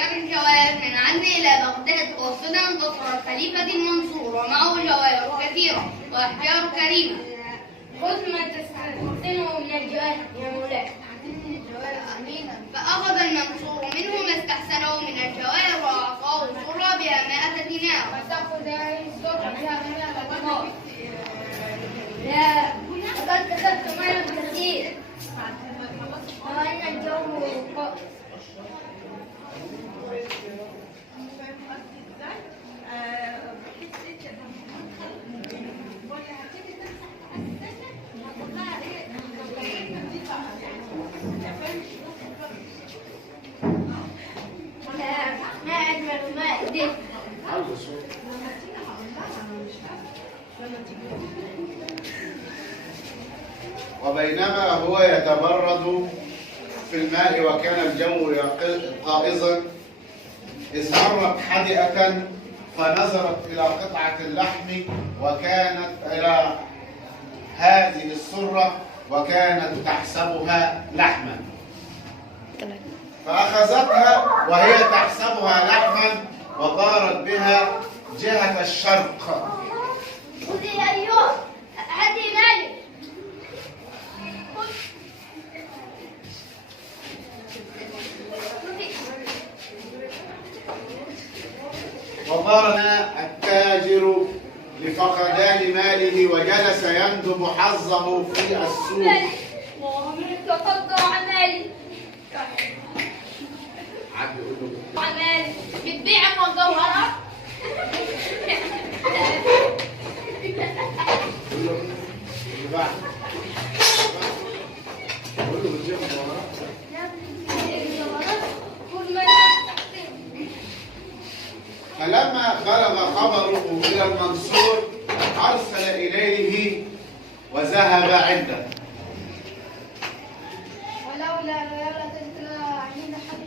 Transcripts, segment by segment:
وكان الجواهر من عندي إلى بغداد قاصدا قصر الخليفة المنصور ومعه جواهر كثيرة وأحجار كريمة. خذ ما تستحسنه من الجواهر يا مولاي. فأخذ المنصور منه ما استحسنه من الجواهر وأعطاه السرة بها 100 دينار. وتأخذ هذه السرة بها 100 دينار. لا، لقد كتبت مال كثير وأن الجو ما أجمل ما أدري. وبينما هو يتبرد في الماء وكان الجو قائظا إذ مرت حدئة فنظرت إلى قطعة اللحم وكانت إلى هذه السرة وكانت تحسبها لحما، فأخذتها وهي تحسبها لحما وطارت بها جهة الشرق. خذي أيوب، هاتي مالي. وطار التاجر لفقدان ماله وجلس يندب حظه في السوق. وقد ضاع مالي. مالي بتبيع مجوهرات. فلما بلغ خبره إلى المنصور أرسل إليه وذهب عنده. ولولا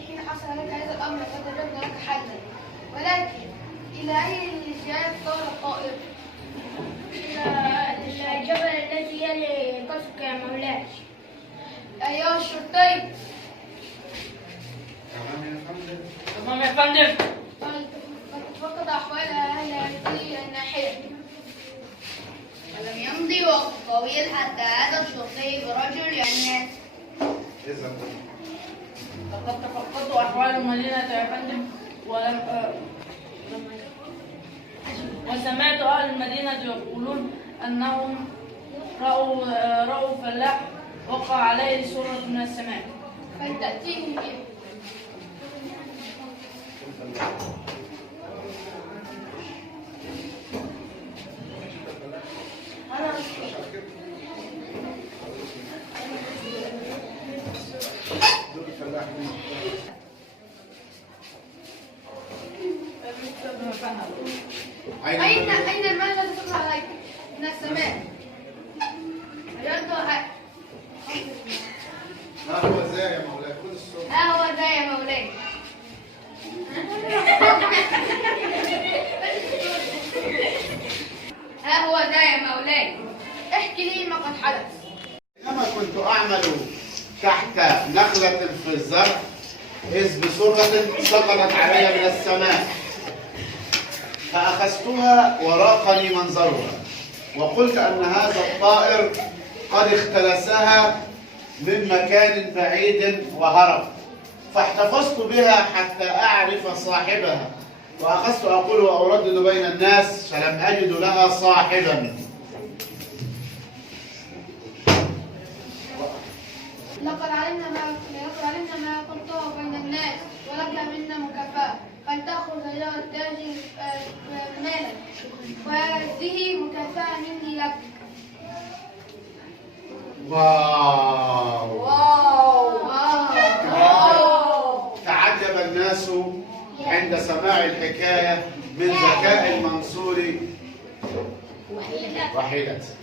حين حصل لك هذا الأمر فوجدنا لك حلا، ولكن إلى أي الجهات طار الطائر؟ إلى الجبل الذي يلي قصرك يا مولاي. أيها الشرطي. تمام يا فندم. فقد أحوال أهل هذه الناحية. ولم يمضي وقت طويل حتى عاد الشرطي برجل الناس. لقد تفقدت أحوال المدينة يا فندم وسمعت أهل المدينة يقولون أنهم رأوا فلاح وقع عليه سورة من السماء. فلتأتيهم به. أين المال الذي نزل عليك من السماء؟ ها هو ذا يا مولاي، خذ السوق. ها هو ذا يا مولاي. ها هو ذا يا مولاي. احكي لي ما قد حدث. إنما كنت أعمل تحت نخلة في الزرع إذ بسرة سقطت علي من السماء، فأخذتها وراقني منظرها وقلت أن هذا الطائر قد اختلسها من مكان بعيد وهرب، فاحتفظت بها حتى أعرف صاحبها، وأخذت أقول وأردد بين الناس فلم أجد لها صاحبا. لقد علمنا ما قلته بين الناس ولك منا مكافأة، فلتأخذ أيها التاجر مالك وهذه مكافأة مني لك. واو واو واو. تعجب الناس عند سماع الحكاية من ذكاء المنصور وحيلته.